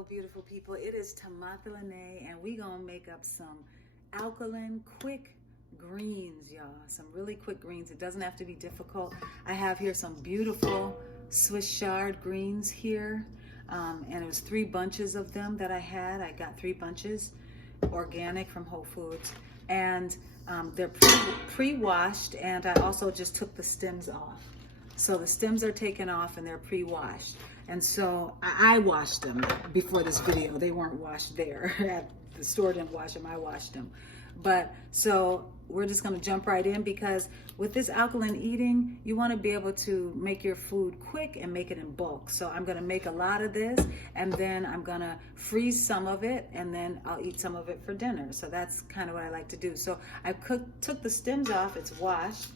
Hello, beautiful people. It is Timotha, Lanae, and we gonna make up some alkaline quick greens, y'all. Some really quick greens. It doesn't have to be difficult. I have here some beautiful Swiss Chard greens here, and it was 3 bunches of them that I had. I got 3 bunches, organic from Whole Foods, and they're pre-washed, and I also just took the stems off. So the stems are taken off and they're pre-washed. And so I washed them before this video. They weren't washed there. The store didn't wash them, I washed them. But so we're just gonna jump right in, because with this alkaline eating, you wanna be able to make your food quick and make it in bulk. So I'm gonna make a lot of this, and then I'm gonna freeze some of it, and then I'll eat some of it for dinner. So that's kind of what I like to do. So I took the stems off, it's washed.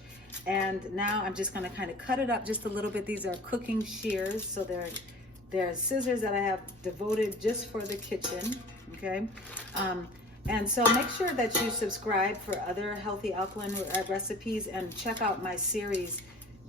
And now I'm just gonna kind of cut it up just a little bit. These are cooking shears, so they're scissors that I have devoted just for the kitchen, okay? And so make sure that you subscribe for other healthy alkaline recipes, and check out my series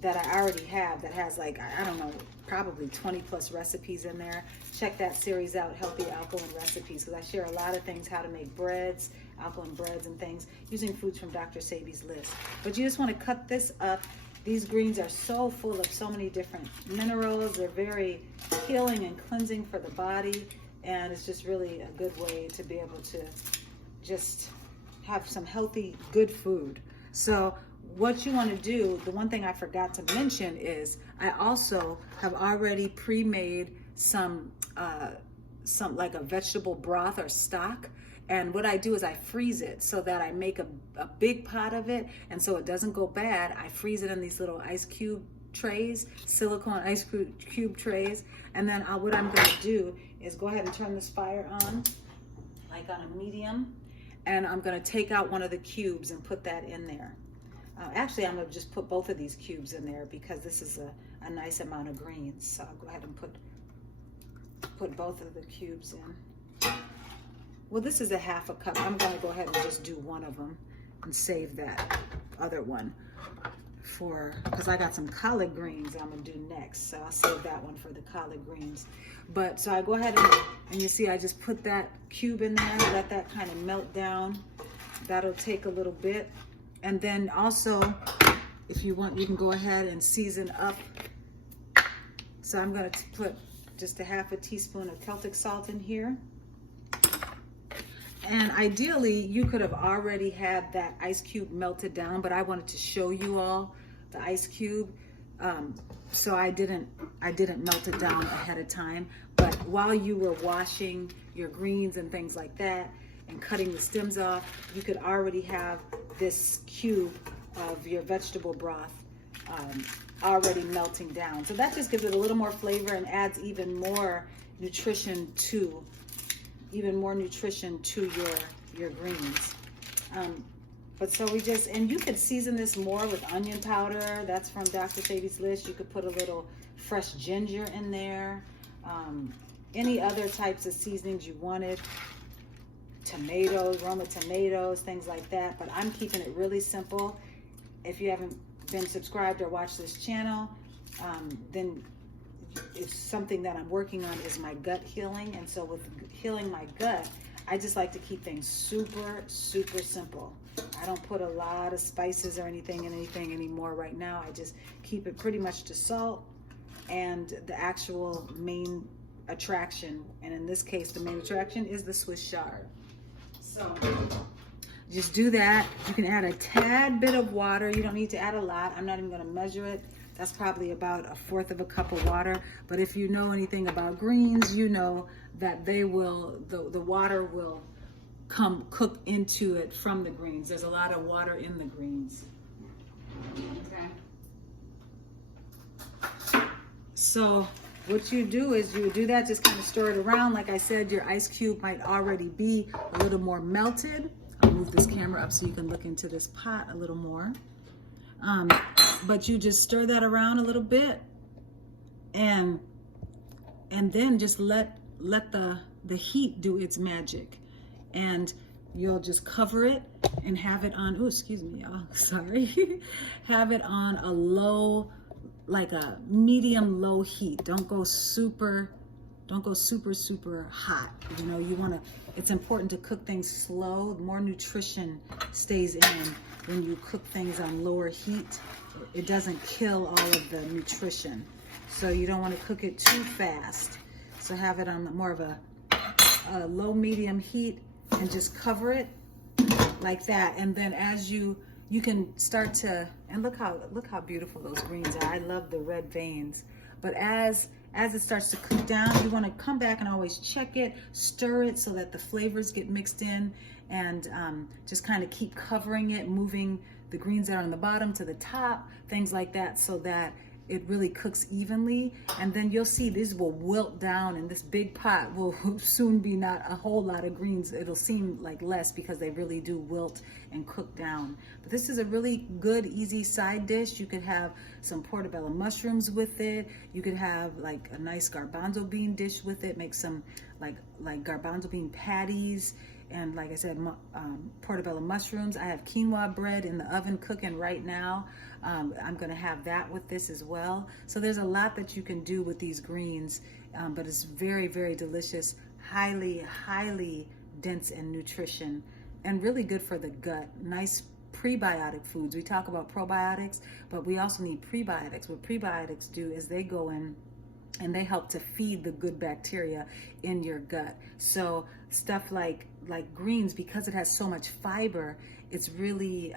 that I already have that has, like, I don't know, probably 20 plus recipes in there. Check that series out, Healthy Alkaline Recipes, because I share a lot of things, how to make breads, alkaline breads and things, using foods from Dr. Sebi's list. But you just want to cut this up. These greens are so full of so many different minerals. They're very healing and cleansing for the body, and it's just really a good way to be able to just have some healthy, good food. So what you want to do, the one thing I forgot to mention is I also have already pre-made some like a vegetable broth or stock. And what I do is I freeze it so that I make a big pot of it, and so it doesn't go bad. I freeze it in these little ice cube trays, silicone ice cube trays, and then what I'm going to do is go ahead and turn this fire on, like on a medium, and I'm going to take out one of the cubes and put that in there. Actually, I'm going to just put both of these cubes in there because this is a nice amount of greens. So I'll go ahead and put both of the cubes in. Well, this is a ½ cup. I'm going to go ahead and just do one of them and save that other one because I got some collard greens I'm going to do next. So I'll save that one for the collard greens. But so I go ahead and you see I just put that cube in there, let that kind of melt down. That'll take a little bit. And then also, if you want, you can go ahead and season up. So I'm going to put just a ½ teaspoon of Celtic salt in here. And ideally, you could have already had that ice cube melted down, but I wanted to show you all the ice cube. So I didn't melt it down ahead of time. But while you were washing your greens and things like that and cutting the stems off, you could already have this cube of your vegetable broth already melting down. So that just gives it a little more flavor and adds even more nutrition to your greens. But so we just, and you could season this more with onion powder. That's from Dr. Sebi's list. You could put a little fresh ginger in there. Any other types of seasonings you wanted. Tomatoes, Roma tomatoes, things like that. But I'm keeping it really simple. If you haven't been subscribed or watched this channel, then it's something that I'm working on is my gut healing. And so with healing my gut, I just like to keep things super, super simple. I don't put a lot of spices or anything anymore right now. I just keep it pretty much to salt and the actual main attraction. And in this case, the main attraction is the Swiss Chard. So just do that. You can add a tad bit of water. You don't need to add a lot. I'm not even going to measure it. That's probably about 1/4 cup of water. But if you know anything about greens, you know that they will, the water will come cook into it from the greens. There's a lot of water in the greens. Okay. So what you do is you do that, just kind of stir it around. Like I said, your ice cube might already be a little more melted. I'll move this camera up so you can look into this pot a little more. But you just stir that around a little bit, and then just let the heat do its magic, and you'll just cover it and have it on, oh, excuse me, y'all, sorry. Have it on a low, like a medium low heat. Don't go super don't go super hot. You know, you want to, it's important to cook things slow. More nutrition stays in when you cook things on lower heat. It doesn't kill all of the nutrition. So you don't want to cook it too fast. So have it on more of a low medium heat and just cover it like that. And then as you can start to, and look how beautiful those greens are. I love the red veins. But as it starts to cook down, you want to come back and always check it, stir it so that the flavors get mixed in, and just kind of keep covering it, moving the greens that are on the bottom to the top, things like that, so that it really cooks evenly. And then you'll see these will wilt down, and this big pot will soon be not a whole lot of greens. It'll seem like less because they really do wilt and cook down. But this is a really good, easy side dish. You could have some portobello mushrooms with it. You could have like a nice garbanzo bean dish with it. Make some like garbanzo bean patties. And like I said, portobello mushrooms. I have quinoa bread in the oven cooking right now. I'm gonna have that with this as well. So there's a lot that you can do with these greens, but it's very delicious, highly dense in nutrition, and really good for the gut. Nice prebiotic foods. We talk about probiotics, but we also need prebiotics. What prebiotics do is they go in and they help to feed the good bacteria in your gut. So stuff like greens, because it has so much fiber, it's really,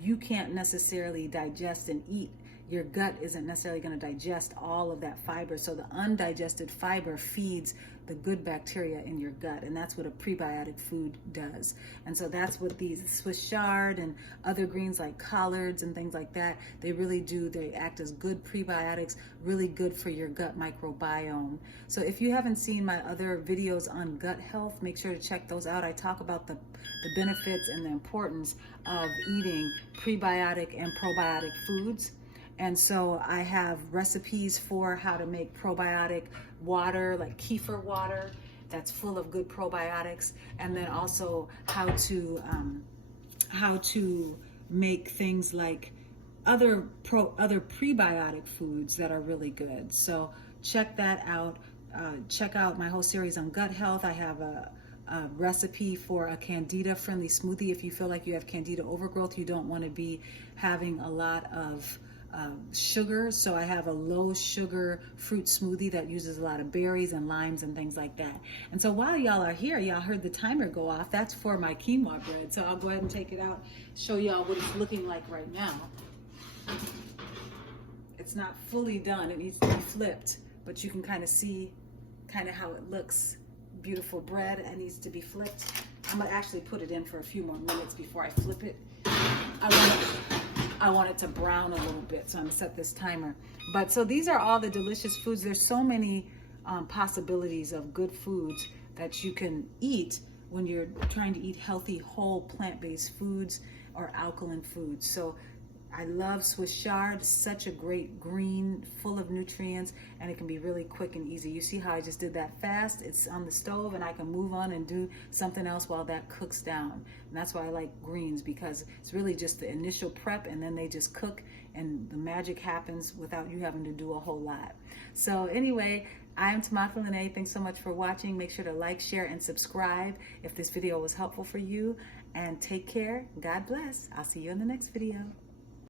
you can't necessarily digest and eat. Your gut isn't necessarily going to digest all of that fiber. So the undigested fiber feeds the good bacteria in your gut, and that's what a prebiotic food does. And so that's what these Swiss chard and other greens like collards and things like that, they really do. They act as good prebiotics, really good for your gut microbiome. So if you haven't seen my other videos on gut health, make sure to check those out. I talk about the benefits and the importance of eating prebiotic and probiotic foods. And so I have recipes for how to make probiotic water, like KEFIR water, that's full of good probiotics, and then also how to make things like other prebiotic foods that are really good. So check that out. Check out my whole series on gut health. I have a recipe for a candida friendly smoothie. If you feel like you have candida overgrowth, you don't want to be having a lot of sugar, so I have a low sugar fruit smoothie that uses a lot of berries and limes and things like that. And so while y'all are here, y'all heard the timer go off. That's for my quinoa bread. So I'll go ahead and take it out, show y'all what it's looking like right now. It's not fully done. It needs to be flipped, but you can kind of see kind of how it looks. Beautiful bread. It needs to be flipped. I'm gonna actually put it in for a few more minutes before I flip it. I want it to brown a little bit, so I'm gonna set this timer. But so these are all the delicious foods. There's so many possibilities of good foods that you can eat when you're trying to eat healthy, whole plant-based foods or alkaline foods. So I love Swiss chard. Such a great green, full of nutrients, and it can be really quick and easy. You see how I just did that fast? It's on the stove, and I can move on and do something else while that cooks down. And that's why I like greens, because it's really just the initial prep, and then they just cook, and the magic happens without you having to do a whole lot. So anyway, I'm Timotha Lanae. Thanks so much for watching. Make sure to like, share, and subscribe if this video was helpful for you. And take care. God bless. I'll see you in the next video.